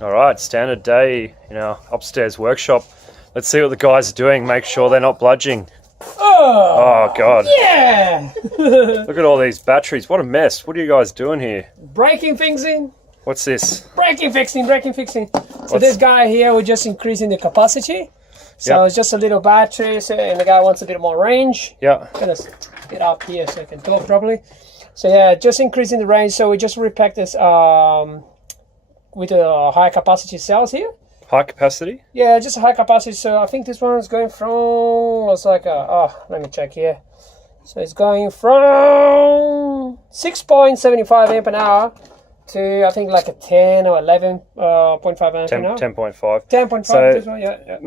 All right, standard day in our upstairs workshop. Let's see what the guys are doing. Make sure they're not bludging. Oh God. Yeah! Look at all these batteries. What a mess. What are you guys doing here? Braking fixing. What's this? Braking fixing. So this guy here, we're just increasing the capacity. So it's just a little battery, and the guy wants a bit more range. Yeah. I'm gonna get up here so I can talk properly. So yeah, just increasing the range. So we just repack this with a high capacity cells here. High capacity? Yeah, just a high capacity. So I think this one is going from, it's like let me check here. So it's going from 6.75 amp an hour to I think like a 10 or 11.5 amp an hour. 10.5. 10.5. So this one, yeah.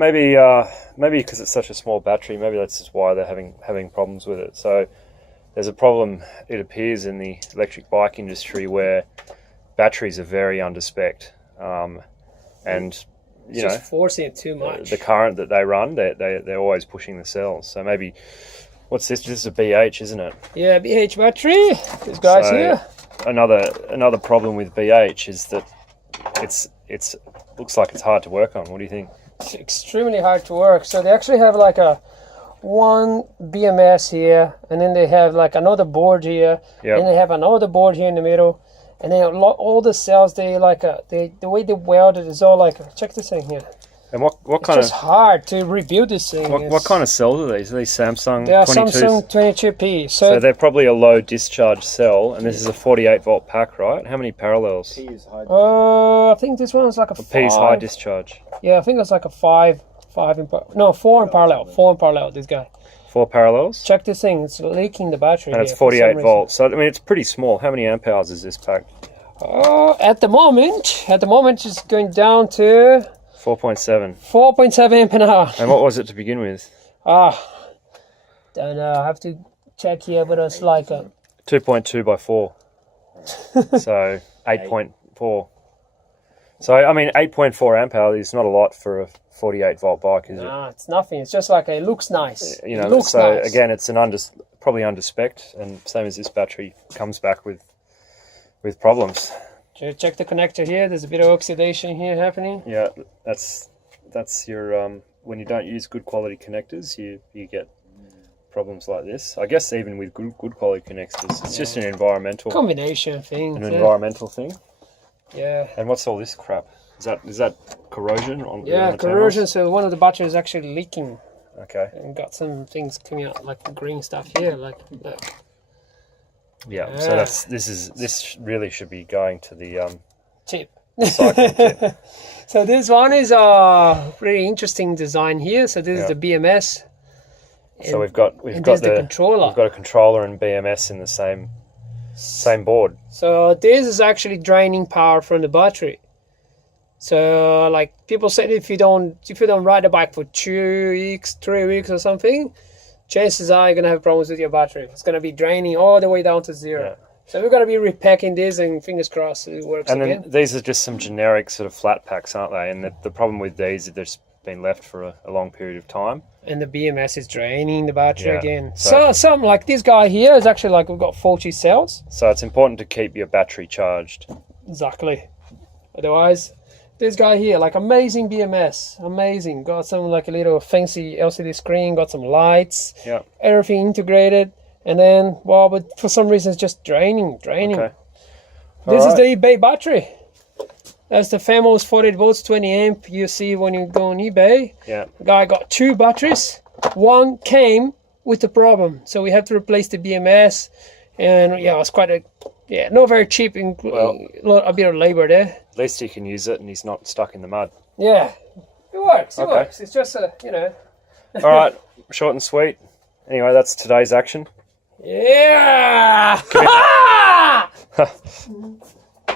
Maybe because it's such a small battery, maybe that's just why they're having problems with it. So there's a problem, it appears, in the electric bike industry where batteries are very under-spec'd, and you know, just forcing it too much. The current that they run, they're always pushing the cells. So maybe, what's this? This is a BH, isn't it? Yeah, BH battery. These guys here. Another problem with BH is that it's looks like it's hard to work on. What do you think? It's extremely hard to work. So they actually have like one BMS here, and then they have like another board here, and they have another board here in the middle. And then all the cells, the way they weld it is all like, check this thing here. And what kind of? It's just hard to rebuild this thing. What kind of cells are these? Are these Samsung? They are 22s? Samsung 22P. So they're probably a low discharge cell, and this is a 48 volt pack, right? How many parallels? P is high. I think this one is like a 5. P is high discharge. Yeah, I think it's like a 4 in parallel. 4 in parallel. This guy. 4 parallels. Check this thing. It's leaking the battery. And it's 48 volts. So I mean, it's pretty small. How many amp hours is this pack? At the moment, it's going down to 4.7. 4.7 amp an hour. And what was it to begin with? Don't know. I have to check here, but it's like a 2.2 by 4. So 8.4. So I mean, 8.4 amp hour is not a lot for a 48 volt bike, is it? No, it's nothing. It's just like it looks nice. You know, it looks so nice. Again, it's probably under-spec'd, and same as this battery comes back with problems. Check the connector here. There's a bit of oxidation here happening. Yeah, that's your when you don't use good quality connectors, you get problems like this. I guess even with good quality connectors, it's just an environmental combination thing. Environmental thing. Yeah. And what's all this crap? Is that corrosion on? Yeah, on corrosion. terminals? So one of the batteries is actually leaking. Okay. And got some things coming out like green stuff here, like that. Yeah. So this really should be going to the chip. Cycling chip. So this one is a pretty interesting design here. So this is the BMS. So we've got the controller. We've got a controller and BMS in the same board. So this is actually draining power from the battery. So like people said, if you don't ride a bike for 2 weeks, 3 weeks or something, chances are you're gonna have problems with your battery. It's gonna be draining all the way down to 0. Yeah. So we're gonna be repacking this, and fingers crossed it works again. And then these are just some generic sort of flat packs, aren't they? And the problem with these is they've just been left for a long period of time. And the BMS is draining the battery again. So something like this guy here is actually like we've got faulty cells. So it's important to keep your battery charged. Exactly. Otherwise, this guy here, like amazing BMS, amazing. Got some like a little fancy LCD screen, got some lights, everything integrated. And then, but for some reason it's just draining. Okay. This is the eBay battery. That's the famous 48 volts, 20 amp you see when you go on eBay. Yeah. The guy got 2 batteries. One came with a problem, so we had to replace the BMS. And it was quite not very cheap, a bit of labor there. At least he can use it and he's not stuck in the mud. Yeah, it works. It works. It's just All right, short and sweet. Anyway, that's today's action. Yeah.